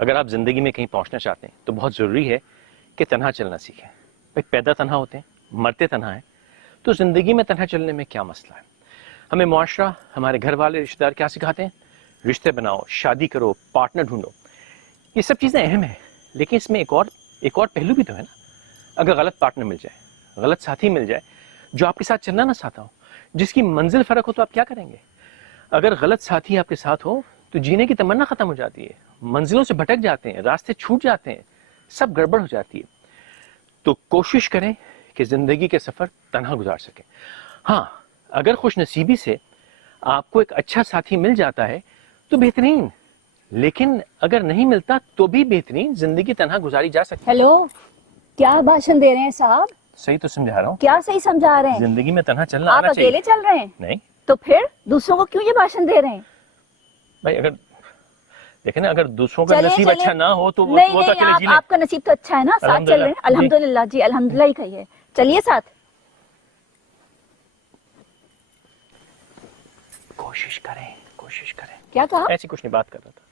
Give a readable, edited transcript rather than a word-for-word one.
اگر آپ زندگی میں کہیں پہنچنا چاہتے ہیں تو بہت ضروری ہے کہ تنہا چلنا سیکھیں. بھائی پیدا تنہا ہوتے ہیں, مرتے تنہا ہیں, تو زندگی میں تنہا چلنے میں کیا مسئلہ ہے؟ ہمیں معاشرہ, ہمارے گھر والے, رشتہ دار کیا سکھاتے ہیں؟ رشتے بناؤ, شادی کرو, پارٹنر ڈھونڈو. یہ سب چیزیں اہم ہیں, لیکن اس میں ایک اور پہلو بھی تو ہے نا. اگر غلط پارٹنر مل جائے, غلط ساتھی مل جائے, جو آپ کے ساتھ چلنا نہ چاہتا ہو, جس کی منزل فرق ہو, تو آپ کیا کریں گے؟ اگر غلط ساتھی آپ کے ساتھ ہو تو جینے کی تمنا ختم ہو جاتی ہے, منزلوں سے بھٹک جاتے ہیں, راستے چھوٹ جاتے ہیں, سب گڑبڑ ہو جاتی ہے. تو کوشش کریں کہ زندگی کے سفر تنہا گزار سکیں. ہاں, اگر خوش نصیبی سے آپ کو ایک اچھا ساتھی مل جاتا ہے تو بہترین, لیکن اگر نہیں ملتا تو بھی بہترین, زندگی تنہا گزاری جا سکتی ہے. ہیلو, کیا بھاشن دے رہے ہیں صاحب؟ صحیح تو سمجھا رہا ہوں. کیا صحیح سمجھا رہے ہیں؟ زندگی میں تنہا چلنا آپ آنا چاہیے. اکیلے چل رہے ہیں؟ نہیں تو پھر دوسروں کو کیوں یہ بھاشن دے رہے ہیں؟ بھائی, اگر دیکھیں نا, اگر دوسروں کا چلیں نصیب چلیں. اچھا نہ ہو تو وہ نہیں تو نہیں, اکیلے جی لیں. آپ کا نصیب تو اچھا ہے نا, ساتھ چل رہے ہیں. الحمدللہ جی, الحمدللہ ہی کہیے. چلیے ساتھ. کوشش کریں. کیا کہا؟ ایسی کچھ نہیں بات کر رہا تھا.